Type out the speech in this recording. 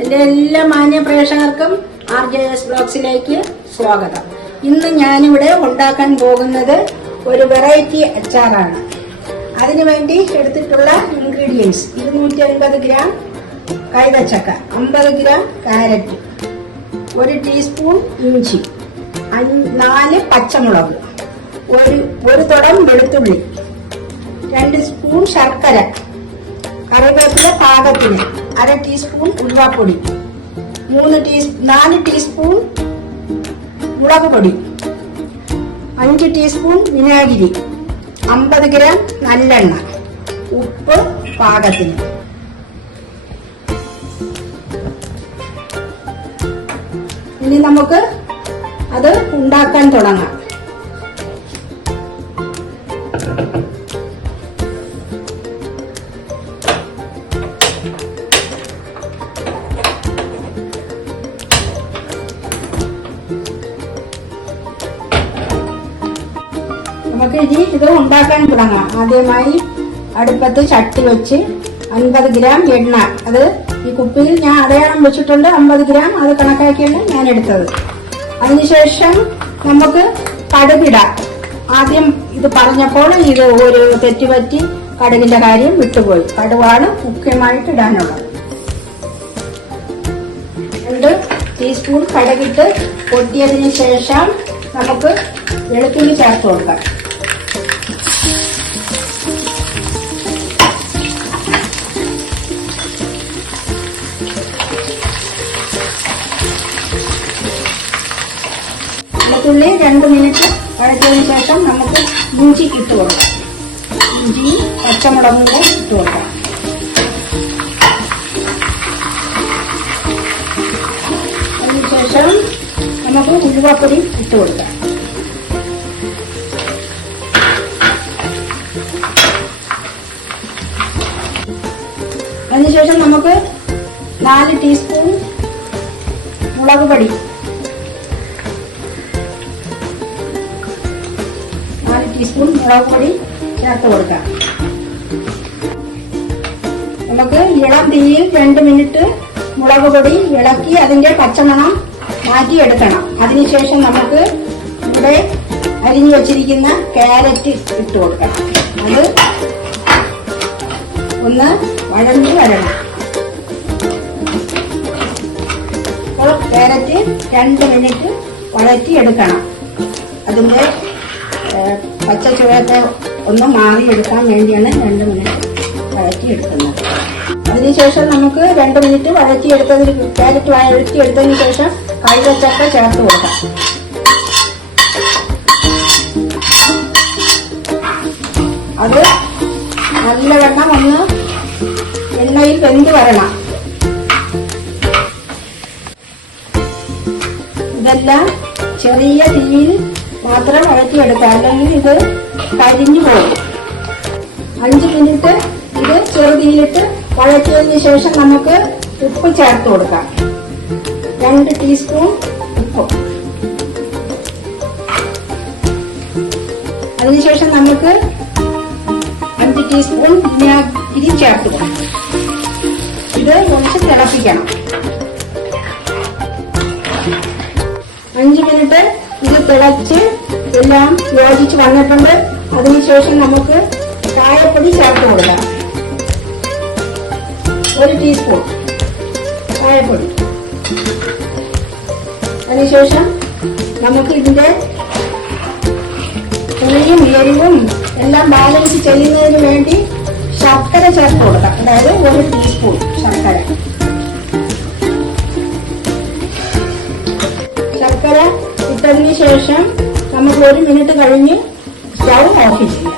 എന്റെ എല്ലാ മാന്യ പ്രേക്ഷകർക്കും ആർ ജെ എസ് ബ്ലോഗ്സിലേക്ക് സ്വാഗതം. ഇന്ന് ഞാനിവിടെ ഉണ്ടാക്കാൻ പോകുന്നത് ഒരു വെറൈറ്റി അച്ചാറാണ് അതിനുവേണ്ടി എടുത്തിട്ടുള്ള ഇൻഗ്രീഡിയൻസ് ഇരുന്നൂറ്റി അൻപത് ഗ്രാം കൈതച്ചക്ക അമ്പത് ഗ്രാം കാരറ്റ് ഒരു ടീസ്പൂൺ ഇഞ്ചി നാല് പച്ചമുളക് ഒരു ഒരു തുടം വെളുത്തുള്ളി രണ്ട് സ്പൂൺ ശർക്കര കറിവേപ്പില പാകത്തിന് അര ടീസ്പൂൺ ഉലുവാപ്പൊടി. മൂന്ന് ടീ നാല് ടീസ്പൂൺ മുളക് പൊടി. അഞ്ച് ടീസ്പൂൺ വിനാഗിരി. അമ്പത് ഗ്രാം നല്ലെണ്ണ. ഉപ്പ് പാകത്തിന്. ഇനി നമുക്ക് അത് ഉണ്ടാക്കാൻ തുടങ്ങാം. നമുക്ക് ഇനി ഇത് ഉണ്ടാക്കാൻ തുടങ്ങാം. ആദ്യമായി അടുപ്പത്ത് ചട്ടി വെച്ച് അൻപത് ഗ്രാം എണ്ണ. അത് ഈ കുപ്പിയിൽ ഞാൻ അടയാളം വെച്ചിട്ടുണ്ട്. അമ്പത് ഗ്രാം അത് കണക്കാക്കിയാണ് ഞാൻ എടുത്തത്. അതിനുശേഷം നമുക്ക് കടുകിടാം. ആദ്യം ഇത് പറഞ്ഞപ്പോൾ ഇത് ഒരു തെറ്റുപറ്റി കടുകിന്റെ കാര്യം വിട്ടുപോയി. കടുവാണ് മുഖ്യമായിട്ട് ഇടാനുള്ളത്. രണ്ട് ടീസ്പൂൺ കടുകിട്ട് പൊട്ടിയതിന് ശേഷം നമുക്ക് വെളുത്തുള്ളി ചേർത്ത് കൊടുക്കാം. വെളുത്തുള്ളി രണ്ട് മിനിറ്റ് വഴറ്റിയതിന് ശേഷം നമുക്ക് ഇഞ്ചി ഇട്ട് കൊടുക്കാം. ഇഞ്ചി പച്ചമുളകും ഇട്ട് കൊടുക്കാം. അതിനുശേഷം നമുക്ക് ഉലുവാപ്പൊടി ഇട്ട് കൊടുക്കാം. അതിനുശേഷം നമുക്ക് നാല് ടീസ്പൂൺ മുളക് പൊടി ടീസ്പൂൺ മുളക് പൊടി ചേർത്ത് കൊടുക്കാം നമുക്ക് ഇളം തീയിൽ രണ്ട് മിനിറ്റ് മുളക് പൊടി ഇളക്കി അതിന്റെ പച്ചമണം മാറ്റിയെടുക്കണം. അതിനുശേഷം നമുക്ക് ഇവിടെ അരിഞ്ഞു വച്ചിരിക്കുന്ന ക്യാരറ്റ് ഇട്ട് കൊടുക്കണം അത് ഒന്ന് വഴഞ്ഞു വരണം അപ്പോൾ ക്യാരറ്റ് രണ്ട് മിനിറ്റ് വഴറ്റിയെടുക്കണം. അതിന്റെ ഏഹ്, പച്ച ചുവയൊക്കെ ഒന്ന് മാറിയെടുക്കാൻ വേണ്ടിയാണ് രണ്ട് മിനിറ്റ് വഴറ്റിയെടുക്കുന്നത്. അതിനുശേഷം നമുക്ക് രണ്ട് മിനിറ്റ് വഴറ്റിയെടുത്തതിന് ക്യാരറ്റ് വഴറ്റിയെടുത്തതിന് ശേഷം കൈവച്ചൊക്കെ ചേർത്ത് കൊടുക്കാം. അത് നല്ലവണ്ണം ഒന്ന് എണ്ണയിൽ വെന്ത് വരണം. ഇതെല്ലാം ചെറിയ തീയിൽ മാത്രം വഴറ്റിയെടുക്കുക അല്ലെങ്കിൽ ഇത് കരിഞ്ഞു പോകും. അഞ്ച് മിനിറ്റ് ഇത് ചെറുതീയിലിട്ട് വഴറ്റിയതിന് ശേഷം നമുക്ക് ഉപ്പ് ചേർത്ത് കൊടുക്കാം. രണ്ട് ടീസ്പൂൺ ഉപ്പ്. അതിനുശേഷം നമുക്ക് അഞ്ച് ടീസ്പൂൺ വിനാഗിരി ചേർത്ത് കൊടുക്കാം. ഇത് കുറച്ച് തിളപ്പിക്കണം. അഞ്ച് മിനിറ്റ് ഇത് തിളച്ച് എല്ലാം യോജിച്ച് വന്നിട്ടുണ്ട്. അതിനുശേഷം നമുക്ക് കായപ്പൊടി ചേർത്ത് കൊടുക്കാം. ഒരു ടീസ്പൂൺ കായപ്പൊടി. അതിനുശേഷം നമുക്ക് ഇതിന്റെ പുളിയും എരിവും എല്ലാം ബാലൻസ് ചെയ്യുന്നതിന് വേണ്ടി ശർക്കര ചേർത്ത് കൊടുക്കാം. അതായത് ഒരു ടീസ്പൂൺ ശർക്കര. ശർക്കര ഇട്ടതിന് ശേഷം നമുക്ക് ഒരു മിനിറ്റ് കഴിഞ്ഞ് സ്റ്റൗ ഓഫ് ചെയ്യും.